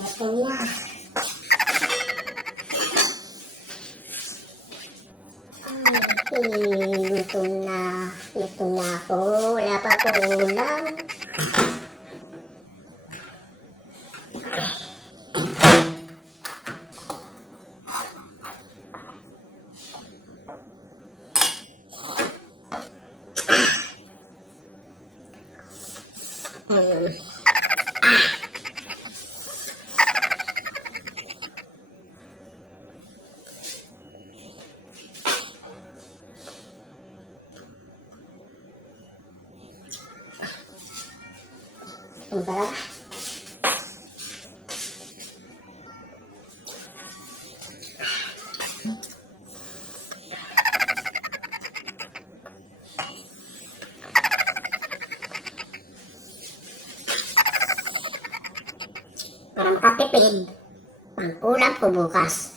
Gutom na. Gutom na. Gutom na ako. Wala pa akong ulam. Diba? Para makatipid, pang-ulam ko bukas.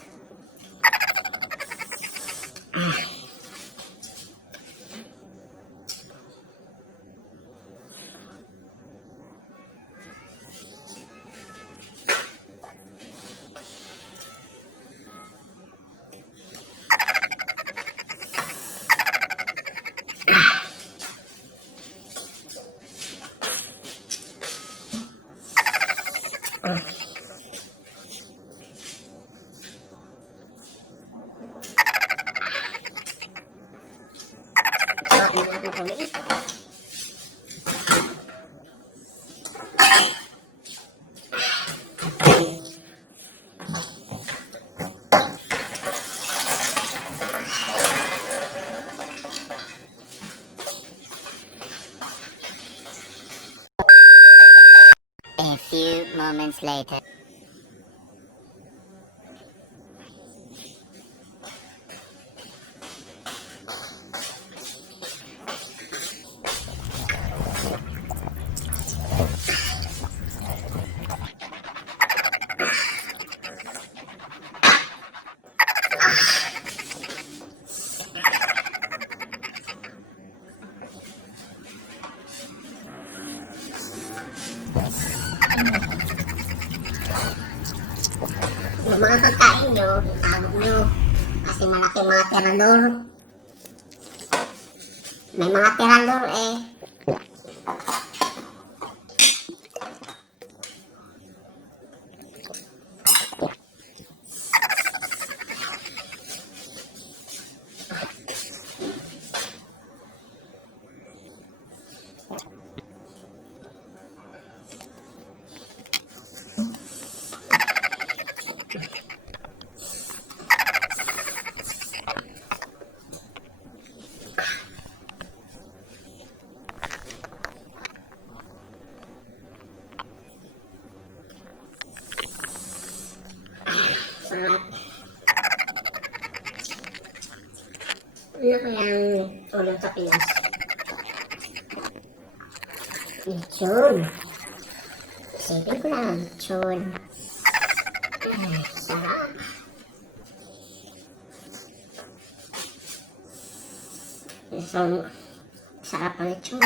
A few moments later. Yung mga kakain nyo, itawag nyo. Kasi malaki mga tirador. May mga tirador eh. Ano kayang ulam sa Pinas? Lechon. Isipin ko lang, lechon. Sarap. Isang sarap ang lechon.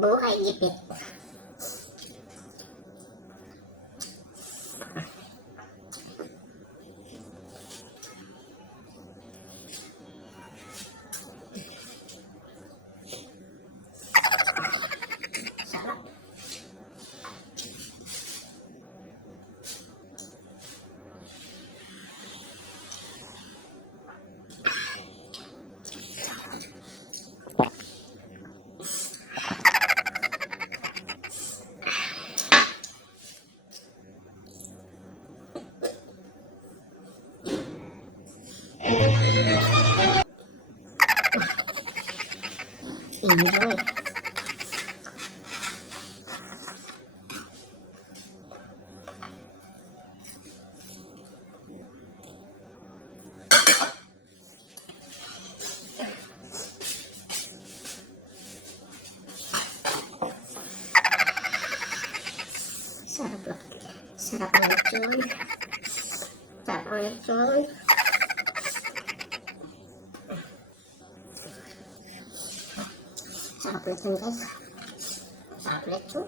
Buhay gipit. Enjoy. Sarap na. Sarap ng lechon. Sarap ng lechon. Sarap lechon guys. Sarap lechon.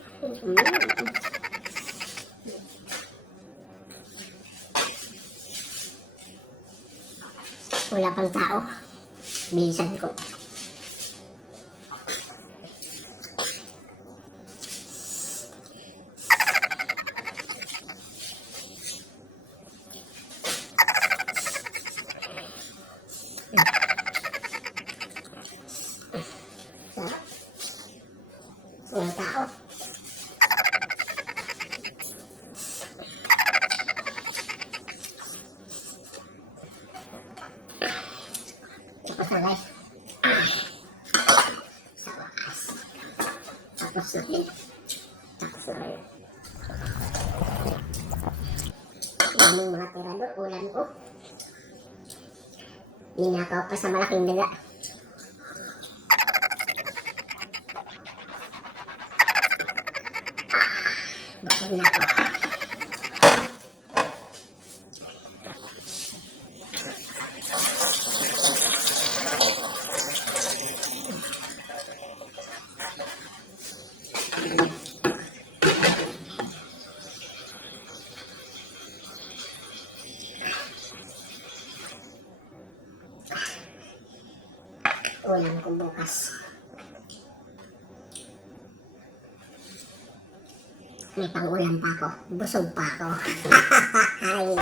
Wala pang tao. Bilisan ko. Sarap. Walang tao. Tapos na guys. Sa wakas. Tapos na rin. Tapos na rin. Daming mga tirador. Ulan ko. Ninakaw pa sa malaking daga. Bakit na ako? Ulan ko bukas. May pang-ulam pa ako. Busog pa ako. Ay.